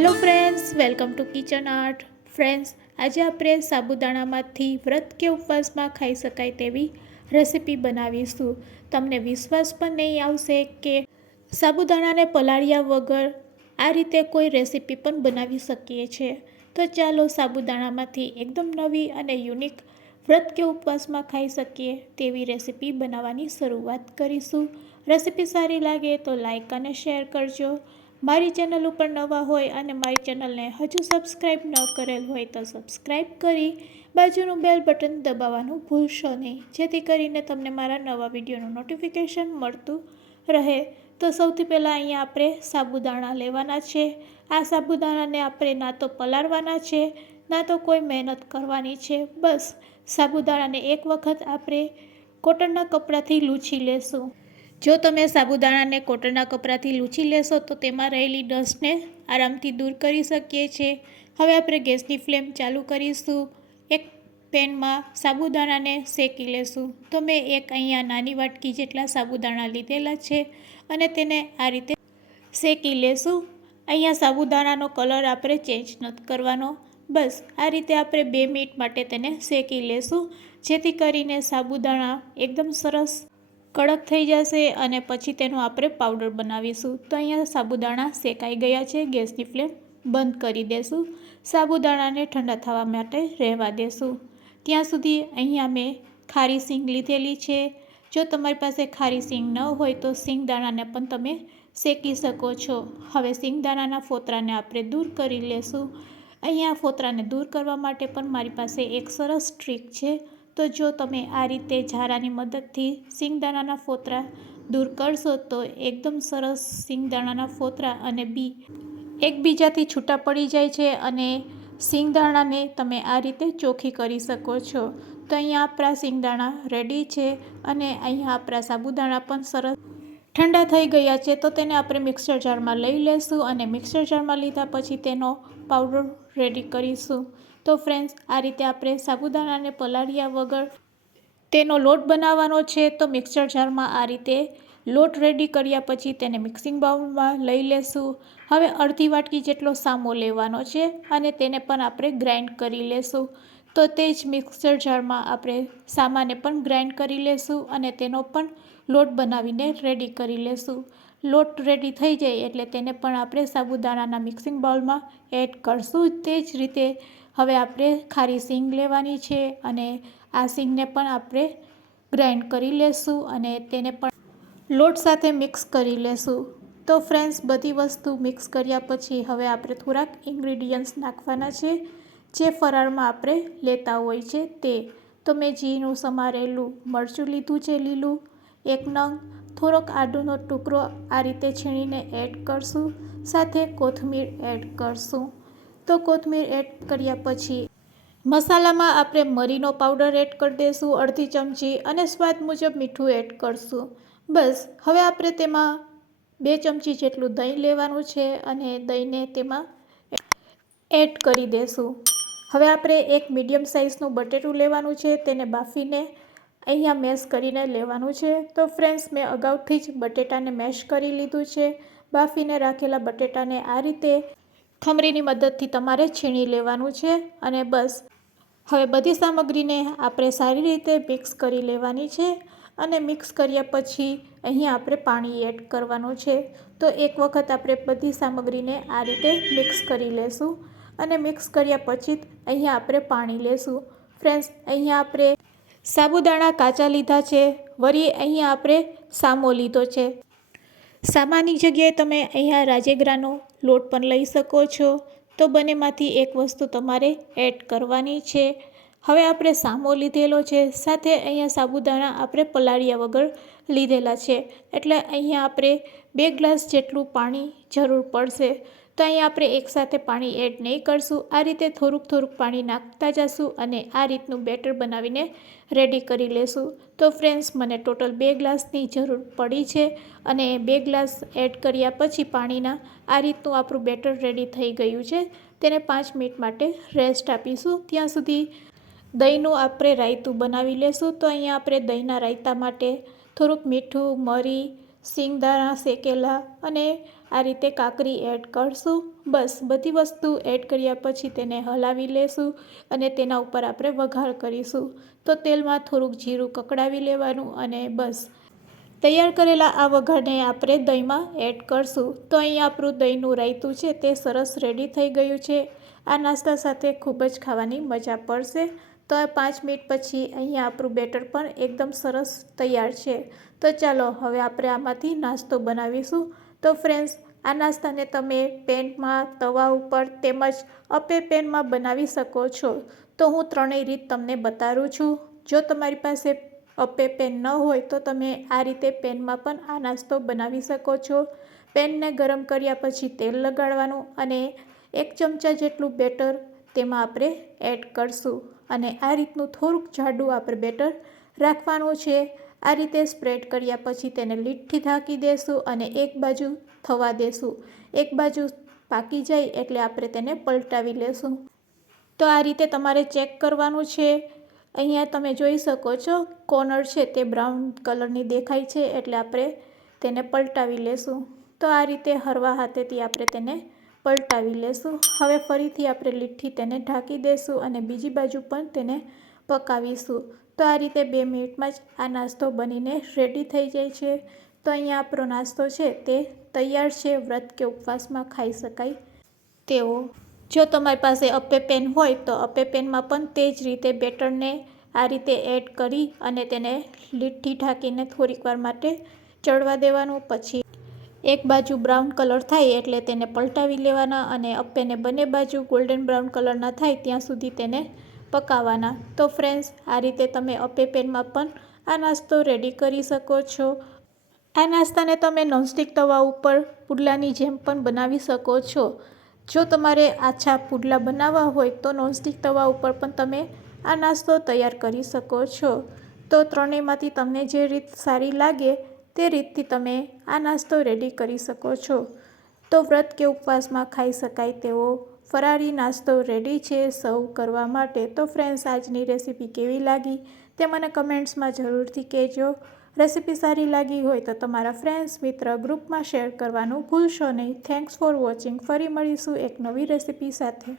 Hello friends, welcome to kitchen art. Friends, આજે આપણે સાબુદાણામાંથી વ્રત કે ઉપવાસમાં ખાઈ શકાય તેવી રેસીપી બનાવીશું. તમને વિશ્વાસ પણ નહીં આવશે કે સાબુદાણાને પલાળ્યા વગર આ રીતે કોઈ રેસીપી પણ બનાવી શકીએ છીએ. તો ચાલો સાબુદાણામાંથી એકદમ નવી અને યુનિક વ્રત કે ઉપવાસમાં ખાઈ શકીએ તેવી રેસીપી બનાવવાની શરૂઆત કરીશું. રેસીપી સારી લાગે તો લાઈક અને શેર કરજો. મારી ચેનલ ઉપર નવા હોય અને મારી ચેનલને હજુ સબસ્ક્રાઈબ ન કરેલ હોય તો સબસ્ક્રાઈબ કરી બાજુનું બેલ બટન દબાવવાનું ભૂલશો નહીં, જેથી કરીને તમને મારા નવા વિડીયોનું નોટિફિકેશન મળતું રહે. તો સૌથી પહેલાં અહીંયા આપણે સાબુદાણા લેવાના છે. આ સાબુદાણાને આપણે ના તો પલાળવાના છે, ના તો કોઈ મહેનત કરવાની છે. બસ સાબુદાણાને એક વખત આપણે કોટનના કપડાથી લૂછી લેશું. જો તમે સાબુદાણાને કોટનના કપડાથી લૂછી લેશો તો તેમાં રહેલી ડસ્ટને આરામથી દૂર કરી શકીએ છીએ. હવે આપણે ગેસની ફ્લેમ ચાલુ કરીશું. એક પેનમાં સાબુદાણાને શેકી લેશું. તો મેં અહીંયા નાની વાટકી જેટલા સાબુદાણા લીધેલા છે અને તેને આ રીતે શેકી લેશું. અહીંયા સાબુદાણાનો કલર આપણે ચેન્જ નથી કરવાનો. બસ આ રીતે આપણે 2 મિનિટ માટે તેને શેકી લેશું, જેથી કરીને સાબુદાણા એકદમ સરસ કડક થઈ જશે અને પછી તેનો આપણે પાવડર બનાવીશું. તો અહીંયા સાબુદાણા શેકાઈ ગયા છે. ગેસની ફ્લેમ બંધ કરી દેશું. સાબુદાણાને ઠંડા થવા માટે રહેવા દેશું. ત્યાં સુધી અહીંયા મેં ખારી સિંગ લીધેલી છે. જો તમારી પાસે ખારી સિંગ ન હોય તો સિંગદાણાને પણ તમે શેકી શકો છો. હવે સિંગદાણાના ફોતરાને આપણે દૂર કરી લેશું. અહીંયા ફોતરાને દૂર કરવા માટે પણ મારી પાસે એક સરસ ટ્રીક છે. તો જો તમે આ રીતે ઝારાની મદદથી સિંગદાણાના ફોતરા દૂર કરશો તો એકદમ સરસ સિંગદાણાના ફોતરા અને બી એકબીજાથી છૂટા પડી જાય છે અને સિંગદાણાને તમે આ રીતે ચોખ્ખી કરી શકો છો. તો અહીંયા આપણા સિંગદાણા રેડી છે અને અહીંયા આપણા સાબુદાણા પણ સરસ ઠંડા થઈ ગયા છે. તો તેને આપણે મિક્સર જારમાં લઈ લેશું અને મિક્સર જારમાં લીધા પછી તેનો પાવડર રેડી કરીશું. તો ફ્રેન્ડ્સ, આ રીતે આપણે સાબુદાણાને પલાળ્યા વગર તેનો લોટ બનાવવાનો છે. તો મિક્સર જારમાં આ રીતે લોટ રેડી કર્યા પછી તેને મિક્સિંગ બાઉલમાં લઈ લેશું. હવે અડધી વાટકી જેટલો સામો લેવાનો છે અને તેને પણ આપણે ગ્રાઇન્ડ કરી લેશું. તો તે જ મિક્સર જારમાં આપણે સામાને પણ ગ્રાઇન્ડ કરી લેશું અને તેનો પણ લોટ બનાવીને રેડી કરી લેશું. લોટ રેડી થઈ જાય એટલે તેને પણ આપણે સાબુદાણાના મિક્સિંગ બાઉલમાં એડ કરશું. તે જ રીતે હવે આપણે ખારી સિંગ લેવાની છે અને આ સિંગને પણ આપણે ગ્રાઇન્ડ કરી લેશું અને તેને પણ લોટ સાથે મિક્સ કરી લેશું. તો ફ્રેન્ડ્સ, બધી વસ્તુ મિક્સ કર્યા પછી હવે આપણે થોડાક ઇન્ગ્રીડિયન્ટ્સ નાખવાના છે જે ફરાળમાં આપણે લેતા હોય છે તે. તો મેં જીરું સમારેલું મરચું લીધું છે લીલું, 1 નંગ, થોડોક આદુનો ટુકડો આ રીતે છીણીને એડ કરશું, સાથે કોથમીર એડ કરશું. તો કોથમીર એડ કર્યા પછી મસાલામાં આપણે મરીનો પાવડર એડ કરી દઈશું અડધી ચમચી અને સ્વાદ મુજબ મીઠું એડ કરશું. બસ હવે આપણે તેમાં 2 ચમચી જેટલું દહીં લેવાનું છે અને દહીંને તેમાં એડ કરી દઈશું. હવે આપણે એક મીડિયમ સાઇઝનું બટેટું લેવાનું છે, તેને બાફીને અહીંયા મેશ કરીને લેવાનું છે. તો ફ્રેન્ડ્સ, મેં અગાઉથી જ બટેટાને મેશ કરી લીધું છે. બાફીને રાખેલા બટેટાને આ રીતે ખમરીની મદદથી તમારે છીણી લેવાનું છે અને બસ હવે બધી સામગ્રીને આપણે સારી રીતે મિક્સ કરી લેવાની છે અને મિક્સ કર્યા પછી અહીંયા આપણે પાણી એડ કરવાનું છે. તો એક વખત આપણે બધી સામગ્રીને આ રીતે મિક્સ કરી લેશું અને મિક્સ કર્યા પછી અહીંયા આપણે પાણી લેશું. ફ્રેન્ડ્સ, અહીંયા આપણે સાબુદાણા કાચા લીધા છે, વળી અહીંયા આપણે સામો લીધો છે. સામાની જગ્યાએ તમે અહીંયા રાજેગરાનો લોટ પણ લઈ શકો છો. તો બંનેમાંથી એક વસ્તુ તમારે એડ કરવાની છે. હવે આપણે સામો લીધેલો છે, સાથે અહીંયા સાબુદાણા આપણે પલાળ્યા વગર લીધેલા છે, એટલે અહીંયા આપણે 2 ગ્લાસ જેટલું પાણી જરૂર પડશે. તો અહીંયા આપણે એકસાથે પાણી એડ નહીં કરશું, આ રીતે થોડુંક પાણી નાખતા જશું અને આ રીતનું બેટર બનાવીને રેડી કરી લેશું. તો ફ્રેન્ડ્સ, મને ટોટલ 2 ગ્લાસની જરૂર પડી છે અને 2 ગ્લાસ એડ કર્યા પછી પાણીના આ રીતનું આપણું બેટર રેડી થઈ ગયું છે. તેને 5 મિનિટ માટે રેસ્ટ આપીશું. ત્યાં સુધી દહીંનું આપણે રાયતું બનાવી લેશું. તો અહીંયા આપણે દહીંના રાયતા માટે થોડુંક મીઠું, મરી, સિંગદાણા શેકેલા અને આ રીતે કાકરી એડ કરશું. બસ બધી વસ્તુ એડ કર્યા પછી તેને હલાવી લેશું અને તેના ઉપર આપણે વઘાર કરીશું. તો તેલમાં થોડુંક જીરું કકડાવી લેવાનું અને બસ તૈયાર કરેલા આ વઘારને આપણે દહીંમાં એડ કરશું. તો અહીંયા આપણું દહીંનું રાયતું છે તે સરસ રેડી થઈ ગયું છે. આ નાસ્તા સાથે ખૂબ જ ખાવાની મજા પડશે. તો આ 5 મિનિટ પછી અહીંયા આપણું બેટર પણ એકદમ સરસ તૈયાર છે. તો ચાલો હવે આપણે આમાંથી નાસ્તો બનાવીશું. તો ફ્રેન્ડ્સ, આ નાસ્તાને તમે પેનમાં, તવા ઉપર તેમજ અપે પેનમાં બનાવી શકો છો. તો હું ત્રણેય રીત તમને બતાવું છું. જો તમારી પાસે અપે પેન ન હોય તો તમે આ રીતે પેનમાં પણ આ નાસ્તો બનાવી શકો છો. પેનને ગરમ કર્યા પછી તેલ લગાડવાનું અને 1 ચમચા જેટલું બેટર તેમાં આપણે એડ કરશું અને આ રીતનું થોડુંક જાડું આપણે બેટર રાખવાનું છે. આ રીતે સ્પ્રેડ કર્યા પછી તેને લીડથી ઢાંકી દેશું અને એક બાજુ થવા દેશું. એક બાજુ પાકી જાય એટલે આપણે તેને પલટાવી લેશું. તો આ રીતે તમારે ચેક કરવાનું છે. અહીંયા તમે જોઈ શકો છો કોર્નર છે તે બ્રાઉન કલરની દેખાય છે એટલે આપણે તેને પલટાવી લેશું. તો આ રીતે હળવા હાથેથી આપણે તેને પલટાવી લેશું. હવે ફરીથી આપણે લીડથી તેને ઢાંકી દેશું અને બીજી બાજુ પણ તેને પકાવીશું. તો આ રીતે 2 મિનિટમાં જ આ નાસ્તો બનીને રેડી થઈ જાય છે. તો અહીંયા આપણો નાસ્તો છે તે તૈયાર છે. વ્રત કે ઉપવાસમાં ખાઈ શકાય તેવો. જો તમારી પાસે અપે પેન હોય તો અપે પેનમાં પણ તે જ રીતે બેટરને આ રીતે એડ કરી અને તેને લીડથી ઢાંકીને થોડીક વાર માટે ચડવા દેવાનું. પછી એક બાજુ બ્રાઉન કલર થાય એટલે તેને પલટાવી લેવાના અને અપ્પેને બંને બાજુ ગોલ્ડન બ્રાઉન કલરના થાય ત્યાં સુધી તેને પકાવવાના. તો ફ્રેન્ડ્સ, આ રીતે તમે અપે પેનમાં પણ આ નાસ્તો રેડી કરી શકો છો. આ નાસ્તાને તમે નોનસ્ટિક તવા ઉપર પુડલાની જેમ પણ બનાવી શકો છો. જો તમારે આછા પુડલા બનાવવા હોય તો નોનસ્ટિક તવા ઉપર પણ તમે આ નાસ્તો તૈયાર કરી શકો છો. તો ત્રણેયમાંથી તમને જે રીત સારી લાગે તે રીતથી તમે આ નાસ્તો રેડી કરી શકો છો. તો વ્રત કે ઉપવાસમાં ખાઈ શકાય તેવો ફરાળી નાસ્તો રેડી છે સર્વ કરવા માટે. તો ફ્રેન્ડ્સ, આજની રેસીપી કેવી લાગી તે મને કમેન્ટ્સમાં જરૂરથી કહેજો. રેસીપી સારી લાગી હોય તો તમારા ફ્રેન્ડ્સ, મિત્ર, ગ્રુપમાં શેર કરવાનું ભૂલશો નહીં. Thanks for watching. ફરી મળીશું એક નવી રેસીપી સાથે.